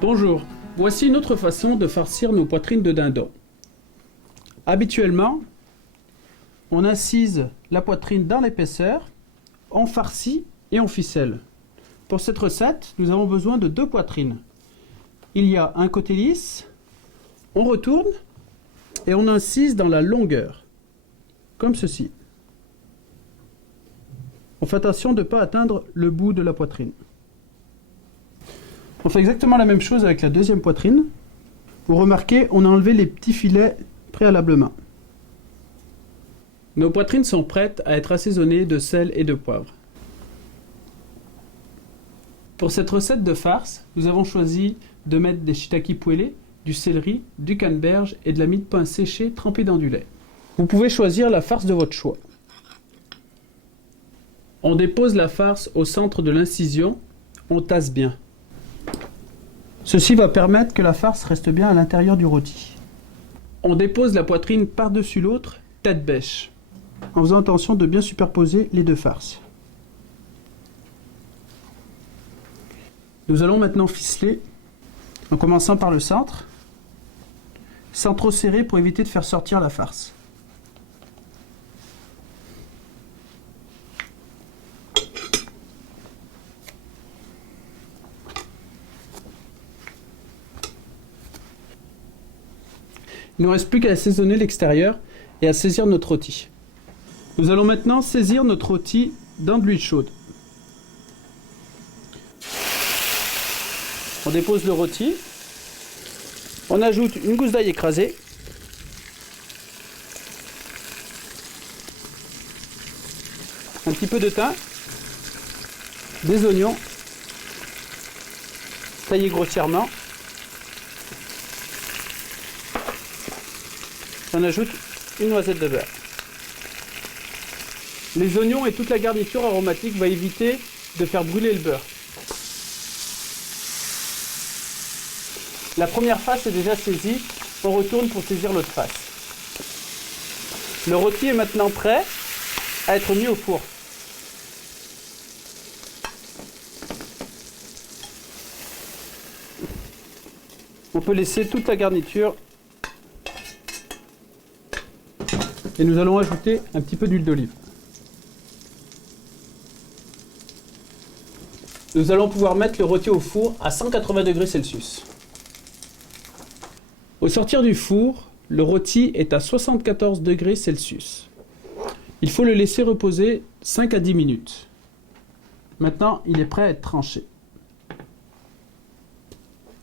Bonjour, voici une autre façon de farcir nos poitrines de dindon. Habituellement, on incise la poitrine dans l'épaisseur, on farcit et on ficelle. Pour cette recette, nous avons besoin de 2 poitrines. Il y a un côté lisse, on retourne et on incise dans la longueur, comme ceci. On fait attention de ne pas atteindre le bout de la poitrine. On fait exactement la même chose avec la deuxième poitrine. Vous remarquez, on a enlevé les petits filets préalablement. Nos poitrines sont prêtes à être assaisonnées de sel et de poivre. Pour cette recette de farce, nous avons choisi de mettre des shiitake poêlés, du céleri, du canneberge et de la mie de pain séchée trempée dans du lait. Vous pouvez choisir la farce de votre choix. On dépose la farce au centre de l'incision, on tasse bien. Ceci va permettre que la farce reste bien à l'intérieur du rôti. On dépose la poitrine par-dessus l'autre, tête bêche, en faisant attention de bien superposer les 2 farces. Nous allons maintenant ficeler, en commençant par le centre, sans trop serrer pour éviter de faire sortir la farce. Il ne nous reste plus qu'à assaisonner l'extérieur et à saisir notre rôti. Nous allons maintenant saisir notre rôti dans de l'huile chaude. On dépose le rôti, on ajoute une gousse d'ail écrasée, un petit peu de thym, des oignons taillés grossièrement. On ajoute une noisette de beurre. Les oignons et toute la garniture aromatique va éviter de faire brûler le beurre. La première face est déjà saisie, on retourne pour saisir l'autre face. Le rôti est maintenant prêt à être mis au four. On peut laisser toute la garniture et nous allons ajouter un petit peu d'huile d'olive. Nous allons pouvoir mettre le rôti au four à 180 degrés Celsius. Au sortir du four, le rôti est à 74 degrés Celsius. Il faut le laisser reposer 5 à 10 minutes. Maintenant, il est prêt à être tranché.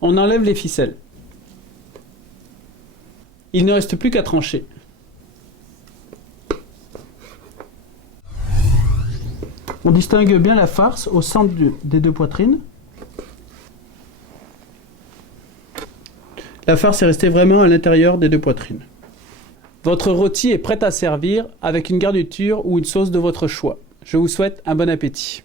On enlève les ficelles. Il ne reste plus qu'à trancher. On distingue bien la farce au centre des 2 poitrines. La farce est restée vraiment à l'intérieur des 2 poitrines. Votre rôti est prêt à servir avec une garniture ou une sauce de votre choix. Je vous souhaite un bon appétit.